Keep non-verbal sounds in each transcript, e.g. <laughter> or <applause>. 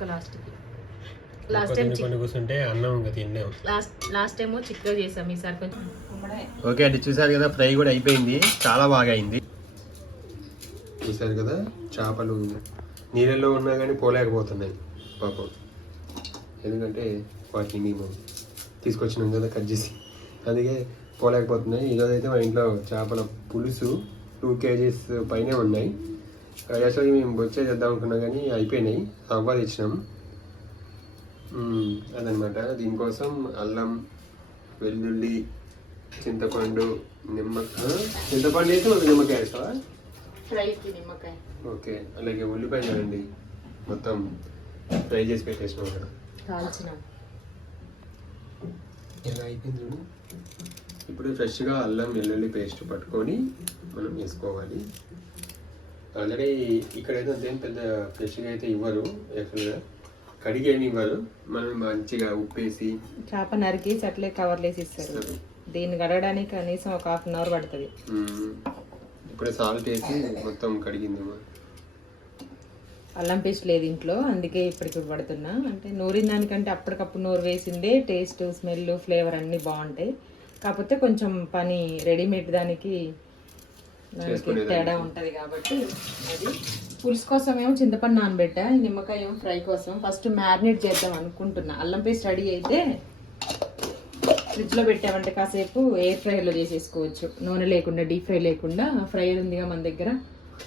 ముక్క లాస్ట్కి last time కూర్చుంటే అన్నం ఇంకా తిన్నాం. లాస్ట్ లాస్ట్ టైం చిక్కగా చేసాం ఈసారి కొంచెం. ఓకే అండి చూసారు కదా ఫ్రై కూడా అయిపోయింది. చాలా బాగా అయింది. చూసారు కదా చేపలు నీళ్ళల్లో ఉన్నా కానీ పోలేకపోతున్నాయి. పాపం. ఎందుకంటే వాటిని మేము తీసుకొచ్చినాం కదా కట్ చేసి. అందుకే పోలేకపోతున్నాయి. ఈరోజు అయితే మా ఇంట్లో చేపల పులుసు టూ కేజీస్ పైనే ఉన్నాయి. యాక్చువల్గా మేము బొచ్చే చేద్దాం అనుకున్నాం కానీ అయిపోయినాయి. అవ్వ తెచ్చినాం అదనమాట. దీనికోసం అల్లం వెల్లుల్లి చింతపండు నిమ్మ ఆ? చింతపండు వేసి ఒక నిమ్మకాయ వేస్తావా? నిమ్మకాయ. ఓకే. అలాగే ఉల్లిపాయ చూడండి మొత్తం ఫ్రై చేసి పెట్టేసినాం అక్కడ. కాల్చిన. ఇలా అయిపోయింది ఇప్పుడు ఫ్రెష్గా అల్లం వెల్లుల్లి పేస్ట్ పట్టుకొని మనం వేసుకోవాలి. ఆల్రెడీ ఇక్కడైతే అంతేం పెద్ద ఫ్రెష్గా అయితే ఇవ్వరు యాక్చువల్గా. కడిగి ఏమి ఇవ్వరు మనం మంచిగా ఉప్పేసి చేప నరికేసి అట్లే కవర్లు వేసి ఇస్తారు. దీన్ని కడగడానికి కనీసం ఒక హాఫ్ అన్ అవర్ పడుతుంది. ఇప్పుడే సాల్ట్ వేసి మొత్తం కడిగింది అల్లం పేస్ట్ లేదు ఇంట్లో అందుకే ఇప్పటికి పడుతున్నా. అంటే నూరిన దానికంటే అప్పటికప్పుడు నూరు వేసిందే టేస్ట్ స్మెల్ ఫ్లేవర్ అన్నీ బాగుంటాయి. కాకపోతే కొంచెం పని రెడీమేడ్ దానికి. తేడా ఉంటుంది కాబట్టి అది. పులుసు కోసం ఏమో చింతపండు నానబెట్టా నిమ్మకాయ ఏమో ఫ్రై కోసం. ఫస్ట్ మ్యారినేట్ చేద్దాం అనుకుంటున్నా. అల్లం పేస్ట్ రెడీ అయితే ఫ్రిడ్జ్లో పెట్టామంటే కాసేపు ఎయిర్ ఫ్రైలో చేసేసుకోవచ్చు. నూనె లేకుండా డీప్ ఫ్రై లేకుండా. ఫ్రై ఉందిగా మన దగ్గర.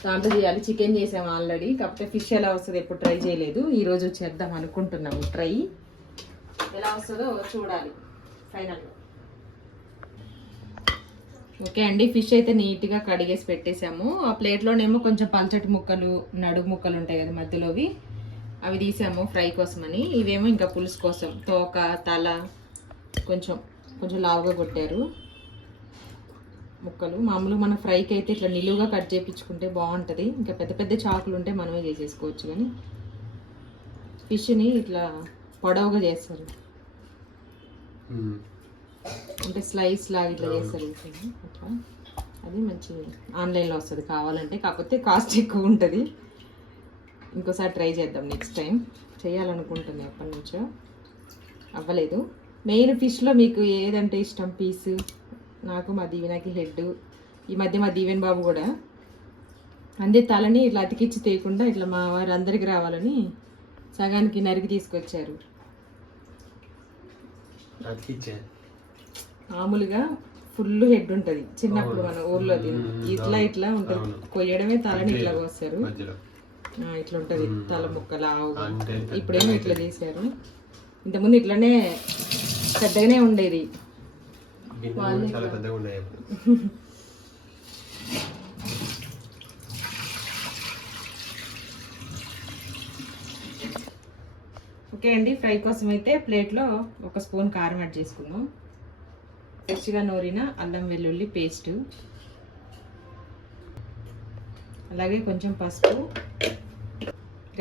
దాంట్లో చేయాలి. చికెన్ చేసాము ఆల్రెడీ. కాకపోతే ఫిష్ ఎలా వస్తుంది ఎప్పుడు ట్రై చేయలేదు. ఈ రోజు చేద్దాం అనుకుంటున్నాము. ట్రై ఎలా వస్తుందో చూడాలి. ఫైనల్గా. ఓకే అండి ఫిష్ అయితే నీట్గా కడిగేసి పెట్టేసాము. ఆ ప్లేట్లోనేమో కొంచెం పల్చటి ముక్కలు నడుగు ముక్కలు ఉంటాయి కదా మధ్యలోవి అవి తీసాము ఫ్రై కోసమని. ఇవేమో ఇంకా పులుసు కోసం తోక తల కొంచెం కొంచెం లావుగా కొట్టారు ముక్కలు. మామూలుగా మన ఫ్రైకి అయితే ఇట్లా నిలువుగా కట్ చేయించుకుంటే బాగుంటుంది. ఇంకా పెద్ద పెద్ద చాకులు ఉంటే మనమే చేసేసుకోవచ్చు కానీ ఫిష్ని ఇట్లా పొడవుగా చేస్తారు. అంటే స్లైస్ లాగా ఇట్లా చేస్తారు? అట్లా అది మంచి ఆన్లైన్లో వస్తుంది కావాలంటే కాకపోతే కాస్ట్ ఎక్కువ ఉంటుంది. ఇంకోసారి ట్రై చేద్దాం నెక్స్ట్ టైం. చేయాలనుకుంటున్నాను ఎప్పటి నుంచో. అవ్వలేదు. మెయిన్ ఫిష్లో మీకు ఏదంటే ఇష్టం? పీస్. నాకు మా దీవెనకి హెడ్ ఈ మధ్య మా దీవెన్ బాబు కూడా. అందే తలని ఇట్లా అతికిచ్చి తీయకుండా ఇట్లా మా వారు అందరికి రావాలని సగానికి నరికి తీసుకొచ్చారు. అతికిచ్చా మామూలుగా ఫుల్ హెడ్ ఉంటుంది. చిన్నప్పుడు మన ఊర్లో ఇట్లా ఇట్లా ఉంటుంది. కొయ్యడమే తలని ఇట్లా కోస్తారు. ఇట్లా ఉంటుంది. తల ముక్కలు ఆవు. ఇప్పుడేమో ఇట్లా చేశారు. ఇంతకుముందు ఇట్లానే పెద్దగానే ఉండేది. ఓకే అండి. ఫ్రై కోసం అయితే ప్లేట్లో ఒక స్పూన్ కారం యాడ్ చేసుకుందాం. ఫ్రెష్గా నూరిన అల్లం వెల్లుల్లి పేస్ట్. అలాగే కొంచెం పసుపు.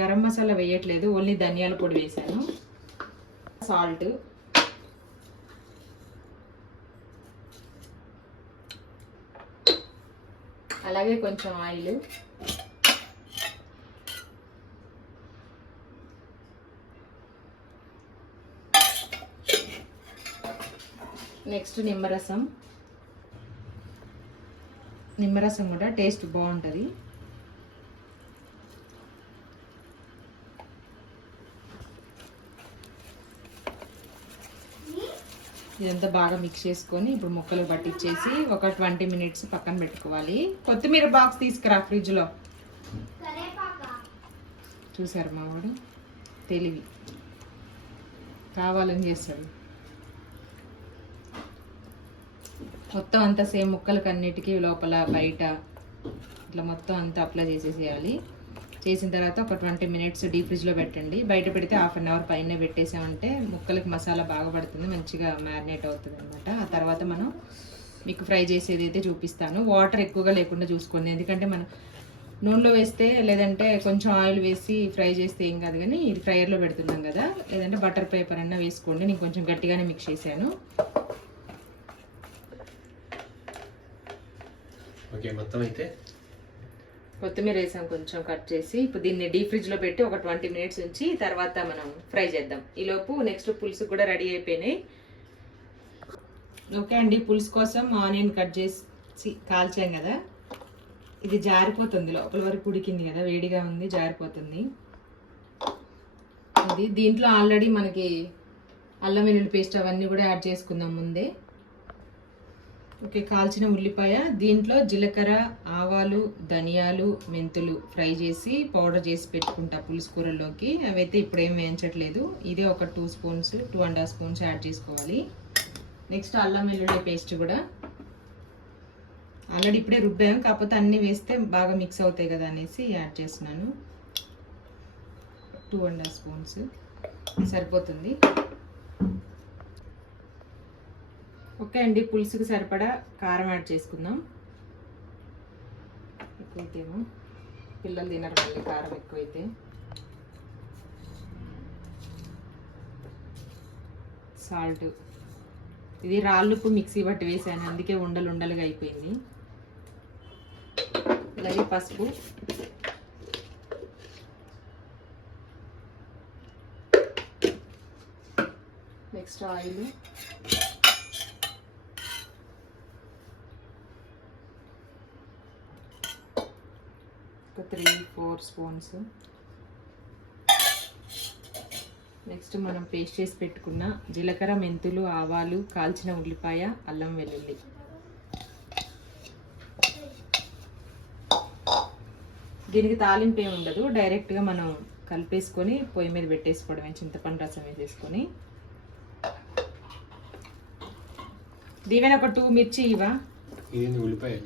గరం మసాలా వేయట్లేదు ఓన్లీ ధనియాల పొడి వేసాను సాల్ట్. అలాగే కొంచెం ఆయిల్. నెక్స్ట్ నిమ్మరసం. నిమ్మరసం కూడా టేస్ట్ బాగుంటుంది. ఇదంతా బాగా మిక్స్ చేసుకొని ఇప్పుడు ముక్కలు పట్టించేసి ఒక ట్వంటీ మినిట్స్ పక్కన పెట్టుకోవాలి. కొత్తిమీర బాక్స్ తీసుకురా ఫ్రిడ్జ్లో. చూసారు మా వాడు? తెలివి. కావాలని చేస్తాడు. మొత్తం అంతా సేమ్ ముక్కలకి అన్నిటికీ లోపల బయట ఇట్లా మొత్తం అంతా అప్లై చేసేసేయాలి. చేసిన తర్వాత ఒక ట్వంటీ మినిట్స్ డీప్ ఫ్రిడ్జ్లో పెట్టండి. బయట పెడితే హాఫ్ అన్ అవర్ పైన పెట్టేసామంటే ముక్కలకి మసాలా బాగా పడుతుంది మంచిగా మ్యారినేట్ అవుతుంది అనమాట ఆ తర్వాత మనం మీకు ఫ్రై చేసేది అయితే చూపిస్తాను. వాటర్ ఎక్కువగా లేకుండా చూసుకోండి. ఎందుకంటే మనం నూనెలో వేస్తే లేదంటే కొంచెం ఆయిల్ వేసి ఫ్రై చేస్తే ఏం కాదు కానీ ఇది ఫ్రైయర్లో పెడుతున్నాం కదా. లేదంటే బటర్ పేపర్ అన్నా వేసుకోండి. నేను కొంచెం గట్టిగానే మిక్స్ చేశాను. ఓకే మొత్తం అయితే? కొత్తిమీర వేసాం కొంచెం కట్ చేసి. ఇప్పుడు దీన్ని డీప్ ఫ్రిడ్జ్లో పెట్టి ఒక ట్వంటీ మినిట్స్ ఉంచి తర్వాత మనం ఫ్రై చేద్దాం. ఈ లోపు నెక్స్ట్ పులుసు కూడా రెడీ అయిపోయినాయి. ఓకే అండి పులుసు కోసం ఆనియన్ కట్ చేసి కాల్చాం కదా. ఇది జారిపోతుంది లోపల వరకు ఉడికింది కదా వేడిగా ఉంది జారిపోతుంది. ఇది దీంట్లో ఆల్రెడీ మనకి అల్లం వెల్లుల్లి పేస్ట్ అవన్నీ కూడా యాడ్ చేసుకుందాం ముందే. ఓకే కాల్చిన ఉల్లిపాయ దీంట్లో జీలకర్ర ఆవాలు ధనియాలు మెంతులు ఫ్రై చేసి పౌడర్ చేసి పెట్టుకుంటా పులుసు కూరలోకి అవైతే ఇప్పుడు ఏం వేయించట్లేదు. ఇదే ఒక two spoons two and half spoons add చేసుకోవాలి. నెక్స్ట్ అల్లం వెల్లుల్లి పేస్ట్ కూడా. ఆల్రెడీ ఇప్పుడే రుబ్బాం కాకపోతే అన్నీ వేస్తే బాగా మిక్స్ అవుతాయి కదా అనేసి యాడ్ చేస్తున్నాను. Two and half spoons. సరిపోతుంది. ఓకే అండి పులుసుకి సరిపడా కారం యాడ్ చేసుకుందాం. ఎక్కువైతేమో. పిల్లలు తినరు మళ్ళీ కారం ఎక్కువైతే. సాల్ట్. ఇది రాళ్ళుప్పు మిక్సీ బట్టి వేసాను అందుకే ఉండలు ఉండలుగా అయిపోయింది. అలాగే పసుపు. Next oil. ఒక త్రీ ఫోర్ స్పూన్స్. నెక్స్ట్ మనం పేస్ట్ చేసి పెట్టుకున్న జీలకర్ర మెంతులు ఆవాలు కాల్చిన ఉల్లిపాయ అల్లం వెల్లుల్లి. దీనికి తాలింపు ఏమి ఉండదు. డైరెక్ట్గా మనం కలిపేసుకొని పొయ్యి మీద పెట్టేసుకోవడమే చింతపండు రసం వేసేసుకొని. దీవెన ఒక టూ మిర్చి ఇవా ఉల్లిపాయ.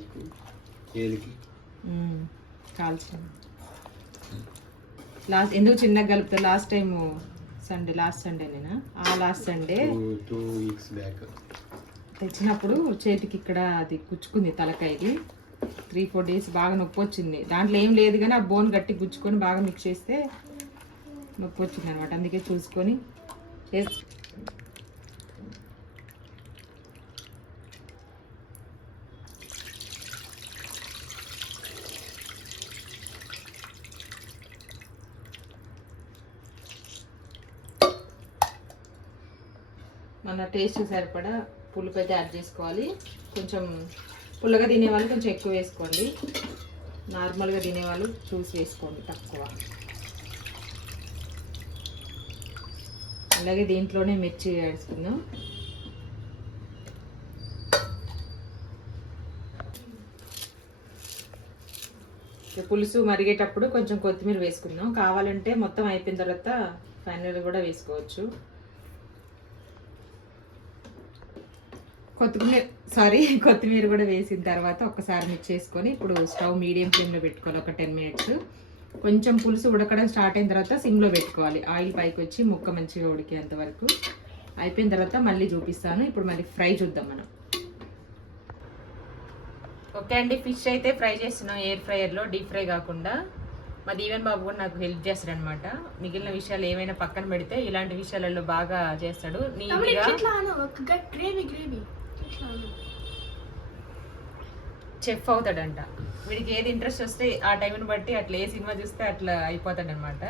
కాల్చిన లాస్ట్ ఎందుకు చిన్నగా కలుపుతా లాస్ట్ టైం సండే లాస్ట్ సండేనేనా ఆ last Sunday two weeks back తెచ్చినప్పుడు చేతికి ఇక్కడ అది కుచ్చుకుంది తలకాయకి. త్రీ ఫోర్ డేస్ బాగా నొప్పి వచ్చింది. దాంట్లో ఏం లేదు కానీ ఆ బోన్ గట్టి గుచ్చుకొని బాగా మిక్స్ చేస్తే నొప్పి వచ్చింది అనమాట అందుకే చూసుకొని చేసి మన టేస్ట్ సరిపడా పులుపు అయితే యాడ్ చేసుకోవాలి. కొంచెం పుల్లగా తినేవాళ్ళు కొంచెం ఎక్కువ వేసుకోండి. నార్మల్గా తినేవాళ్ళు చూసి వేసుకోండి తక్కువ. అలాగే దీంట్లోనే మిర్చి వేసుకుందాం. పులుసు మరిగేటప్పుడు కొంచెం కొత్తిమీర వేసుకుందాం. కావాలంటే మొత్తం అయిపోయిన తర్వాత ఫైనల్ కూడా వేసుకోవచ్చు. కొత్తిమీర సారీ <laughs> కొత్తిమీర కూడా వేసిన తర్వాత ఒక్కసారి మిక్స్ చేసుకొని ఇప్పుడు స్టవ్ మీడియం ఫ్లేమ్లో పెట్టుకోవాలి ఒక టెన్ మినిట్స్ కొంచెం పులుసు ఉడకడం స్టార్ట్ అయిన తర్వాత సిమ్లో పెట్టుకోవాలి. ఆయిల్ పైకి వచ్చి ముక్క మంచిగా ఉడికేంత వరకు. అయిపోయిన తర్వాత మళ్ళీ చూపిస్తాను. ఇప్పుడు మరి ఫ్రై చూద్దాం మనం. ఓకే అండి ఫిష్ అయితే ఫ్రై చేస్తున్నాం ఎయిర్ ఫ్రైయర్లో డీప్ ఫ్రై కాకుండా. మా దీవెన్ బాబు కూడా నాకు హెల్ప్ చేస్తాడనమాట మిగిలిన విషయాలు ఏమైనా పక్కన పెడితే ఇలాంటి విషయాలలో బాగా చేస్తాడు. నీట్గా గ్రేవీ గ్రేవీ చెఫ్ అవుతాడంట. వీడికి ఏది ఇంట్రెస్ట్ వస్తే ఆ టైంని బట్టి అట్లా ఏ సినిమా చూస్తే అట్లా అయిపోతాడనమాట.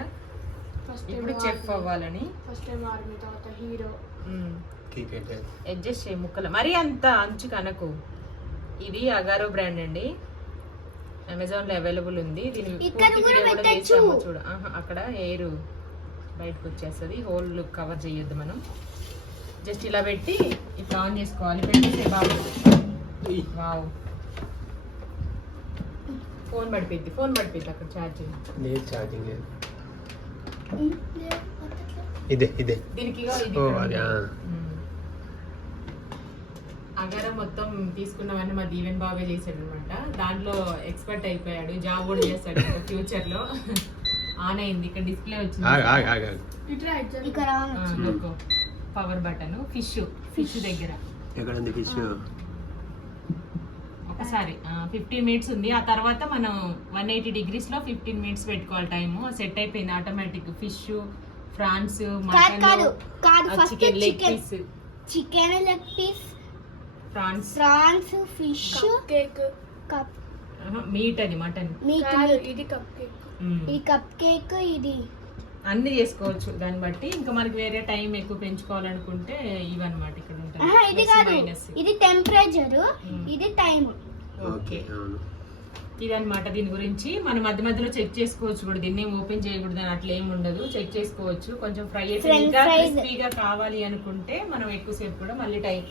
ఫస్ట్ ఇప్పుడు చెఫ్ అవ్వాలని. ఫస్ట్ టైం ఆర్మీ తర్వాత హీరో అడ్జస్ట్ చేయ ముక్కలు. మరీ అంత అంచు కనకు ఇది అగారో బ్రాండ్ అండి. అమెజాన్లో అవైలబుల్ ఉంది. దీని పూర్తి వీడియో కూడా చేసాము చూడు. ఆహా, అక్కడ ఎయిర్ బయటకు వచ్చేస్తుంది. హోల్ కవర్ చేయొద్దు మనం. జస్ట్ ఇలా పెట్టి ఇట్లా ఆన్ చేసుకోవాలి. పెట్టేస్తే బాగా వావ్. ఫోన్ పడిపోయింది ఫోన్ పడిపోయింది అక్కడ ఛార్జింగ్ లేదు ఛార్జింగ్ లేదు. ఇదే ఇదే దీనికి. అగర మొత్తం తీసుకున్నవన్నీ మా దీవెన్ బాబే చేశాడు అనమాట దాంట్లో ఎక్స్పర్ట్ అయిపోయాడు. జాబ్ కూడా చేస్తాడు ఫ్యూచర్లో <laughs> ఆన్ అయింది. ఇక్కడ డిస్ప్లే వచ్చింది. పవర్ బటన్ ఫిష్ ఫిష్ దగ్గర. ఫిష్? ఒకసారి ఫిఫ్టీన్ మినిట్స్ ఉంది. ఆ తర్వాత మనం వన్ ఎయిటీ డిగ్రీస్లో ఫిఫ్టీన్ మినిట్స్ పెట్టుకోవాలి టైం సెట్ అయిపోయింది ఆటోమేటిక్ ఫిష్ ఫ్రాన్స్ కాదు కాదు మటన్ కాదు first chicken leg chicken piece chicken leg piece prawns prawns fish cake cup meat అది మటన్ మీకు. ఇది కప్ కేక్ ఇది కప్ కేక్ ఇది. అన్ని చేసుకోవచ్చు. దాన్ని బట్టి ఇంకా మనకి వేరే టైం ఎక్కువ పెంచుకోవాలనుకుంటే ఇవన్నమాట ఇక్కడ ఉంటుంది ఆహా, ఇది కాదు. ఇది టెంపరేచర్. మ్మ్. ఇది టైం ఓకే ఇదన్నమాట దీని గురించి. మనం మధ్య మధ్యలో చెక్ చేసుకోవచ్చు కూడా. దీన్ని ఓపెన్ చేయకూడదు అని అట్లా ఏమి ఉండదు. చెక్ చేసుకోవచ్చు. కొంచెం ఫ్రై అయితే ఇంకా. క్రిస్పీగా కావాలి అనుకుంటే మనం ఎక్కువసేపు కూడా మళ్ళీ టైం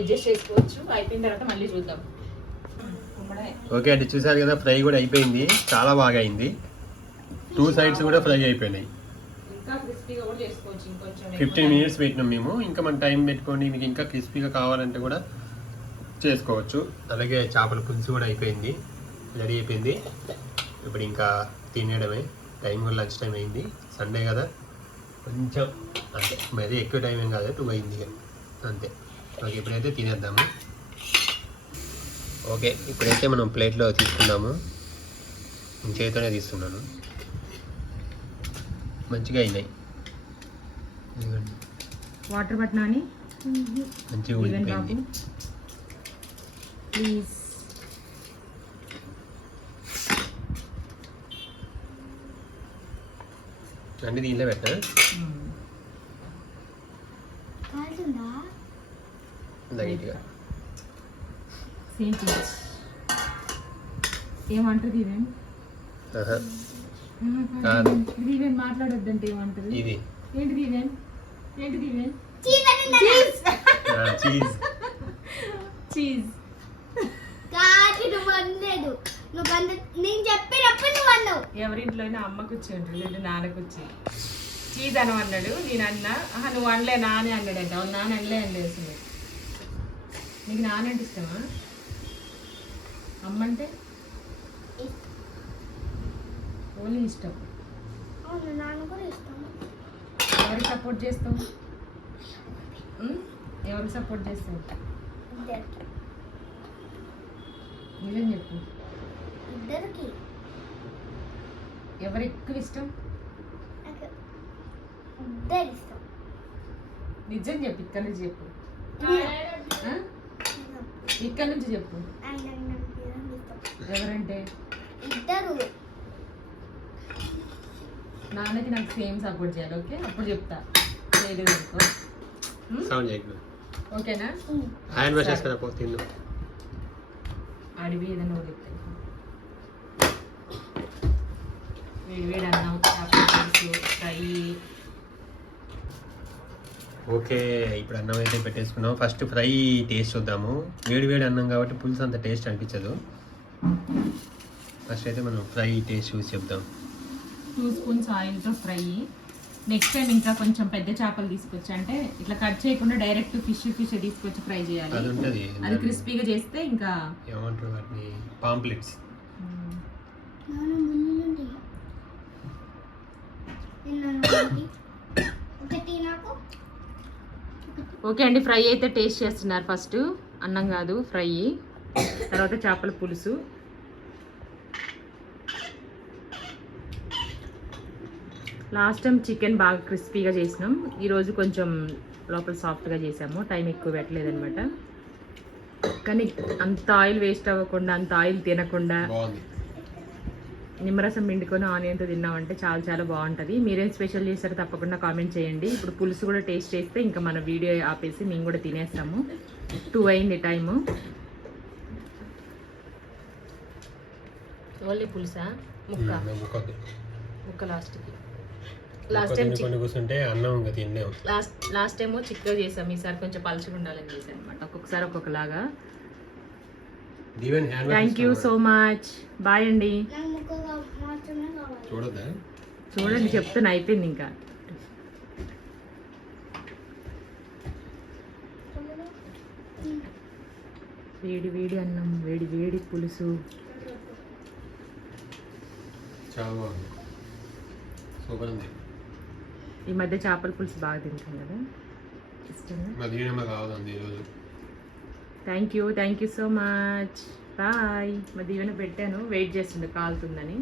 అడ్జస్ట్ చేసుకోవచ్చు. అయిపోయిన తర్వాత మళ్ళీ చూద్దాం. ఓకే అండి చూసారు కదా ఫ్రై కూడా అయిపోయింది. చాలా బాగా అయింది. టూ సైడ్స్ కూడా ఫ్రై అయిపోయినాయి ఇంకా క్రిస్పీగా కూడా చేసుకోవచ్చు ఇంకొంచెం ఎక్కువ ఫిఫ్టీన్. మినిట్స్ పెట్టినాం మేము. ఇంకా మన టైం పెట్టుకొని మీకు ఇంకా క్రిస్పీగా కావాలంటే కూడా చేసుకోవచ్చు. అలాగే చేపల పులుసు కూడా అయిపోయింది. రెడీ అయిపోయింది. ఇప్పుడు ఇంకా తినేయడమే. టైం కూడా లంచ్ టైం అయింది. సండే కదా. కొంచెం అంతే. మరీ ఎక్కువ టైం ఏం కాదు. టూ అయింది. అంతే. ఓకే ఇప్పుడైతే తినేద్దాము. ఓకే ఇప్పుడైతే మనం ప్లేట్లో తీసుకుందాము. చేతితోనే తీస్తున్నాను. మంచిగా అయినాయి. వాటర్ పట్టినా అని బాబు. ప్లీజ్. అన్ని దీనిలో పెట్టా లైట్గా సేమ్ పించ్ ఏమంటుంది. ఇది ఈవెన్ మాట్లాడొద్దంటే ఏమంటది? ఇది. ఏంటిది ఈవెన్ ఏంటిది చీజ్ చీజ్ కాదు నువ్వు అనలేదు. నువ్వు అంద నేను చెప్పినప్పుడు నువ్వు అన్నావు. ఎవరింట్లోనే అమ్మ కూర్చుంటారు లేదా నాన్న కూర్చి చీజ్ అని అన్నాడు నేను అన్నా ఆహా నువ్వు అనలే నానే అన్నాడంట అవును నాన్న అనలే అనలేసింది నీకు నాన్న అంటే ఇష్టమా? అమ్మ అంటే ఓన్లీ ఇష్టం. అవును నాన్న కూడా ఇష్టం. ఎవరికి సపోర్ట్ చేస్తావు? ఉం? ఎవరికి సపోర్ట్ చేస్తావు? నిజం చెప్పు. ఇద్దరికి. ఎవరు ఎక్కువ ఇష్టం? నిజం చెప్పు ఇక్కడ నుంచి చెప్పు? ఇక్కడ నుంచి చెప్పు. ఎవరంటే? ఇద్దరు. నాన్నకి నాకు సేమ్ సపోర్ట్ చేయాలి ఓకే? అప్పుడు చెప్తా. చేయలేదు అనుకో? సౌండ్ ఓకేనా. హ్యాండ్ వాష్ చేసుకురా పో తిందు అడివి ఏదైనా ఒకటి చెప్తాను వేడి వేడి అన్నం ఫ్రై. ఓకే ఇప్పుడు అన్నం అయితే పెట్టేసుకున్నాం. ఫస్ట్ ఫ్రై టేస్ట్ చూద్దాము. వేడి వేడి అన్నం కాబట్టి పులుసు అంత టేస్ట్ అనిపించదు. ఫస్ట్ అయితే మనం ఫ్రై టేస్ట్ చూసి చెప్దాం. టూ స్పూన్స్ ఆయిల్తో ఫ్రై. నెక్స్ట్ టైం ఇంకా కొంచెం పెద్ద చేపలు తీసుకొచ్చి అంటే ఇట్లా కట్ చేయకుండా డైరెక్ట్ ఫిష్ ఫిష్ తీసుకొచ్చి ఫ్రై చేయాలి. అది ఉంటుంది. అది క్రిస్పీగా చేస్తే ఇంకా ఏమంటారు వాటిని? పాంప్లెట్స్ ఓకే అండి ఫ్రై అయితే టేస్ట్ చేస్తున్నారు ఫస్ట్. అన్నం కాదు ఫ్రై. తర్వాత చేపల పులుసు. లాస్ట్ టైం చికెన్ బాగా క్రిస్పీగా చేసినాం. ఈరోజు కొంచెం లోపల సాఫ్ట్గా చేసాము. టైం ఎక్కువ పెట్టలేదన్నమాట. కానీ అంత ఆయిల్ వేస్ట్ అవ్వకుండా అంత ఆయిల్ తినకుండా నిమ్మరసం పిండుకొని ఆనియన్తో తిన్నామంటే చాలా చాలా బాగుంటుంది. మీరేం స్పెషల్ చేస్తారో తప్పకుండా కామెంట్ చేయండి. ఇప్పుడు పులుసు కూడా టేస్ట్ చేస్తే ఇంకా మన వీడియో ఆపేసి మేము కూడా తినేస్తాము. టూ అయింది టైము ఓన్లీ పులుసా? ముక్క. ముక్క. లాస్ట్కి లాస్ట్ టైం కొన్ని కూర్చుంటే అన్నం ఇంకా తిన్నాం. లాస్ట్ లాస్ట్ టైం చిక్కగా చేసాం. ఈసారి కొంచెం పలుచగా ఉండాలని చేసాం అనమాట ఒక్కొక్కసారి ఒక్కొక్కలాగా. Thank you so much bye అండి. చూడండి చెప్తున్నా అయిపోయింది ఇంకా. వేడి వేడి అన్నం వేడి వేడి పులుసు. సూపర్ ఉంది. ఈ మధ్య చేపల పులుసు బాగా తింటాం కదా. Thank you thank you so much bye మా దీవెన పెట్టాను. వెయిట్ చేస్తుండే కాలుతుందని.